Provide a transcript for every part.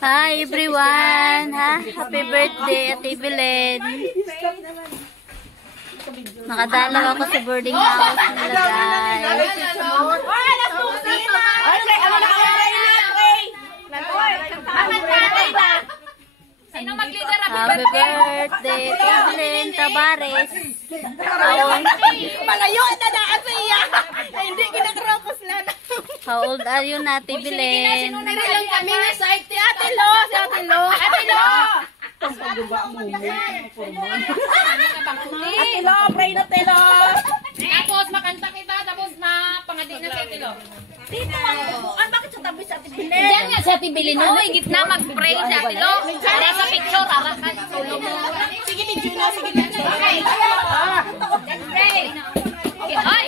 Hi everyone! Ha? Happy birthday at Evelyn! Nakadalaw ako sa boarding house nila guys. Sino mag-leader? Happy birthday Evelyn Tabares! Malayo na daan sa iya! Hindi kinakarapos na. How old are you na, Evelyn? Sinunod lang kami ni sa Ate Lo! Si Ate Lo! Ate Lo! Ate Lo! Pray na Ate Lo! Tapos makanta kita, tapos mapangadi na si Ate Lo. Dito ang bakit sa tabi sa Ate Bilin? Diyan nga sa Ate Bilin, no? Higit na mag-pray si Ate Lo. Para sa picture, para ka. Sige ni Juno, sige ni Juno. Okay. Let's pray. Okay, hoy!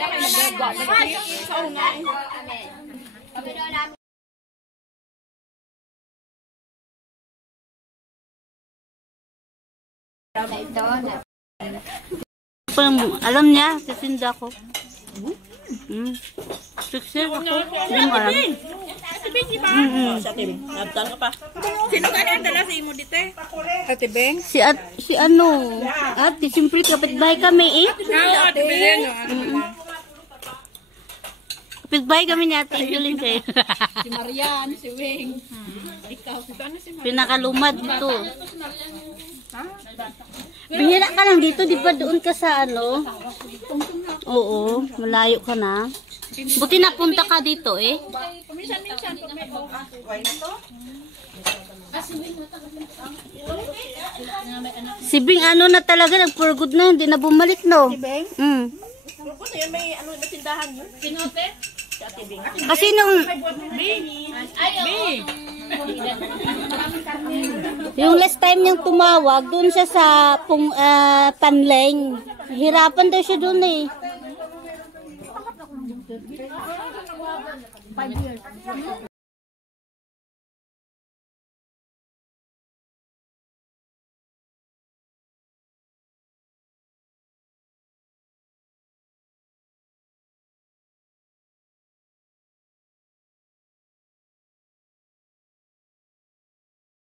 Alam niya, kasinda ko. Success ako. Hindi mo alam. Sino ka na dala sa imo dito? Ate Beng? Si ano? Ate, siyempre kapitbahay kami eh. Ate Beng. Kapitbahay kami ni Ate Evelyn kayo. Si Marian, si Weng. Ikaw, si Tana, si Marian. Pinakalumad dito. Bihira ka lang dito, di ba doon ka sa ano? Oo, malayo ka na. Buti napunta ka dito eh. Minsan-minsan. Si Bing ano na talaga, nag-for good na, hindi na bumalik no? Si Beng? Ano yan, may ano na tindahan yun? Sinote? Si Ate Beng. Kasi nung... Yung last time niyang tumawag, doon siya sa Panleng. Hirapan daw siya doon eh. 5 years.